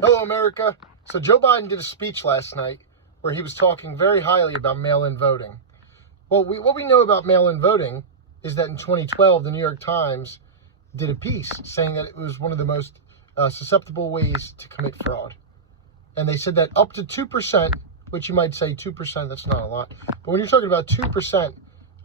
Hello, America. So Joe Biden did a speech last night where he was talking very highly about mail-in voting. Well, what we know about mail-in voting is that in 2012, the New York Times did a piece saying that it was one of the most susceptible ways to commit fraud. And they said that up to 2%, which you might say 2%, that's not a lot. But when you're talking about 2%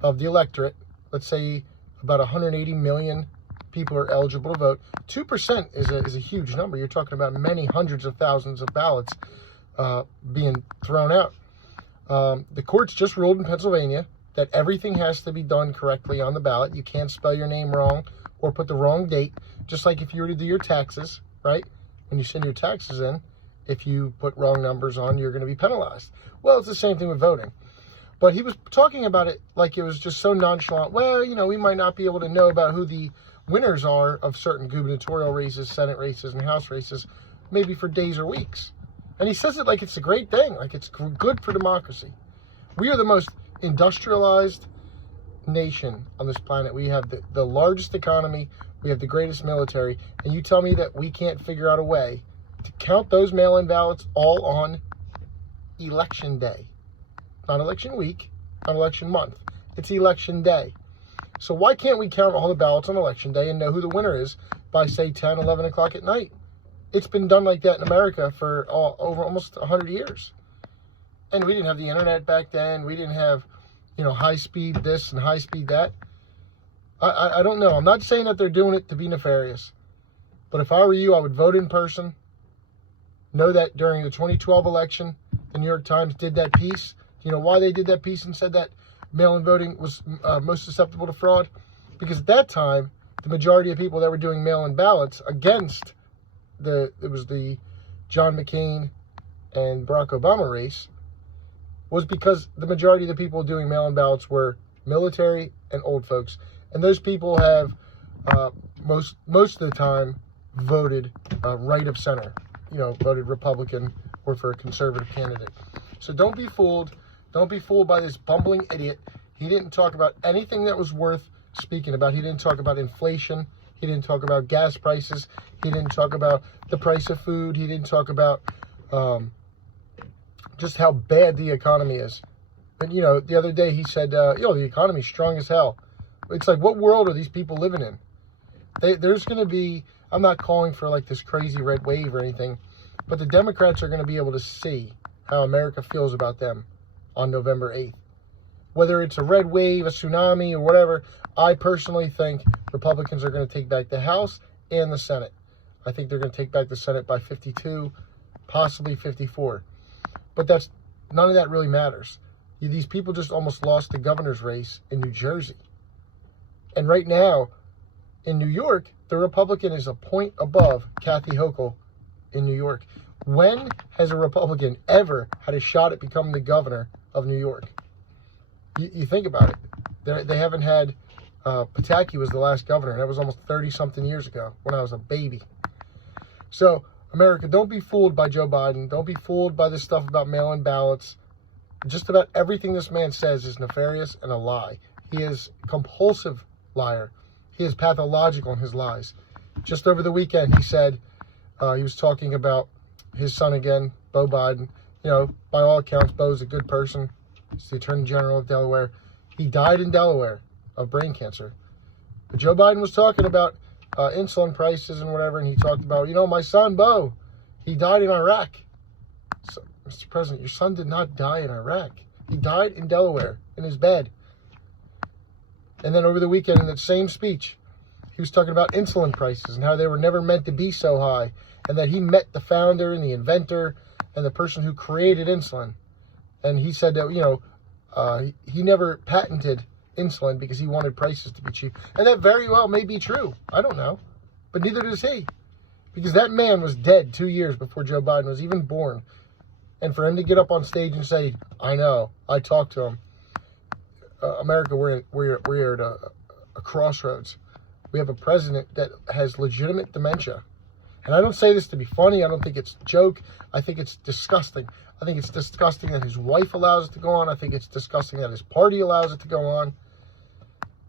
of the electorate, let's say about 180 million people are eligible to vote, 2% is a huge number. You're talking about many hundreds of thousands of ballots being thrown out. The courts just ruled in Pennsylvania that everything has to be done correctly on the ballot. You can't spell your name wrong or put the wrong date, just like if you were to do your taxes, right? When you send your taxes in, if you put wrong numbers on, you're going to be penalized. Well, it's the same thing with voting. But he was talking about it like it was just so nonchalant. Well, we might not be able to know about who the winners are of certain gubernatorial races, Senate races, and House races, maybe for days or weeks. And he says it like it's a great thing, like it's good for democracy. We are the most industrialized nation on this planet. We have the largest economy. We have the greatest military. And you tell me that we can't figure out a way to count those mail-in ballots all on election day. Not election week, not election month. It's election day. So why can't we count all the ballots on election day and know who the winner is by, say, 10, 11 o'clock at night? It's been done like that in America for over almost 100 years. And we didn't have the internet back then. We didn't have, high speed this and high speed that. I don't know. I'm not saying that they're doing it to be nefarious. But if I were you, I would vote in person. Know that during the 2012 election, the New York Times did that piece. Do you know why they did that piece and said that mail-in voting was most susceptible to fraud? Because at that time, the majority of people that were doing mail-in ballots against it was the John McCain and Barack Obama race, was because the majority of the people doing mail-in ballots were military and old folks. And those people have most of the time voted right of center, voted Republican or for a conservative candidate. So don't be fooled. Don't be fooled by this bumbling idiot. He didn't talk about anything that was worth speaking about. He didn't talk about inflation. He didn't talk about gas prices. He didn't talk about the price of food. He didn't talk about just how bad the economy is. And, the other day he said, the economy's strong as hell. It's like, what world are these people living in? There's going to be, I'm not calling for like this crazy red wave or anything, but the Democrats are going to be able to see how America feels about them on November 8th. Whether it's a red wave, a tsunami, or whatever, I personally think Republicans are going to take back the House and the Senate. I think they're going to take back the Senate by 52, possibly 54. But none of that really matters. These people just almost lost the governor's race in New Jersey. And right now, in New York, the Republican is a point above Kathy Hochul in New York. When has a Republican ever had a shot at becoming the governor of New York? You think about it. They haven't had, Pataki was the last governor, and that was almost 30-something years ago when I was a baby. So, America, don't be fooled by Joe Biden. Don't be fooled by this stuff about mail-in ballots. Just about everything this man says is nefarious and a lie. He is a compulsive liar. He is pathological in his lies. Just over the weekend, he said, he was talking about his son again, Beau Biden. By all accounts, Beau's a good person. He's the Attorney General of Delaware. He died in Delaware of brain cancer. But Joe Biden was talking about insulin prices and whatever, and he talked about, my son, Beau, he died in Iraq. So, Mr. President, your son did not die in Iraq. He died in Delaware, in his bed. And then over the weekend, in that same speech, he was talking about insulin prices and how they were never meant to be so high, and that he met the founder and the inventor and the person who created insulin. And he said that, he never patented insulin because he wanted prices to be cheap. And that very well may be true. I don't know. But neither does he. Because that man was dead 2 years before Joe Biden was even born. And for him to get up on stage and say, I know, I talked to him. America, we're at a crossroads. We have a president that has legitimate dementia. And I don't say this to be funny. I don't think it's a joke. I think it's disgusting. I think it's disgusting that his wife allows it to go on. I think it's disgusting that his party allows it to go on.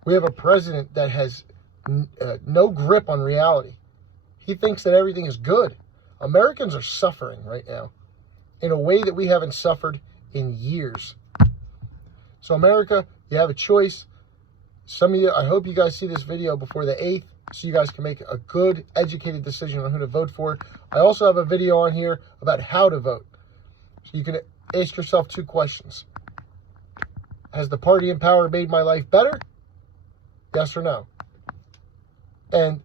We have a president that has no grip on reality. He thinks that everything is good. Americans are suffering right now in a way that we haven't suffered in years. So America, you have a choice. Some of you, I hope you guys see this video before the 8th so you guys can make a good, educated decision on who to vote for. I also have a video on here about how to vote. So you can ask yourself 2 questions. Has the party in power made my life better? Yes or no? And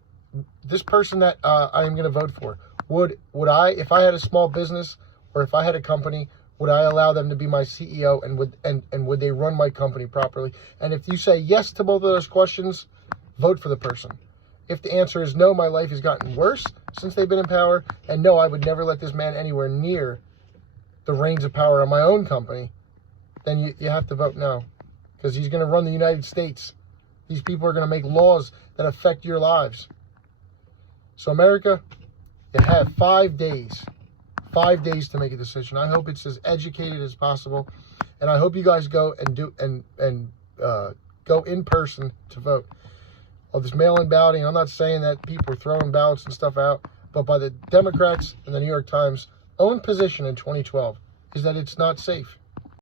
this person that I am going to vote for, would I, if I had a small business or if I had a company, would I allow them to be my CEO, and would they run my company properly? And if you say yes to both of those questions, vote for the person. If the answer is no, my life has gotten worse since they've been in power, and no, I would never let this man anywhere near the reins of power on my own company, then you have to vote no, because he's going to run the United States. These people are going to make laws that affect your lives. So America, you have 5 days. 5 days to make a decision. I hope it's as educated as possible, and I hope you guys go and go in person to vote. All this mail-in balloting, I'm not saying that people are throwing ballots and stuff out, but by the Democrats and the New York Times' own position in 2012 is that it's not safe.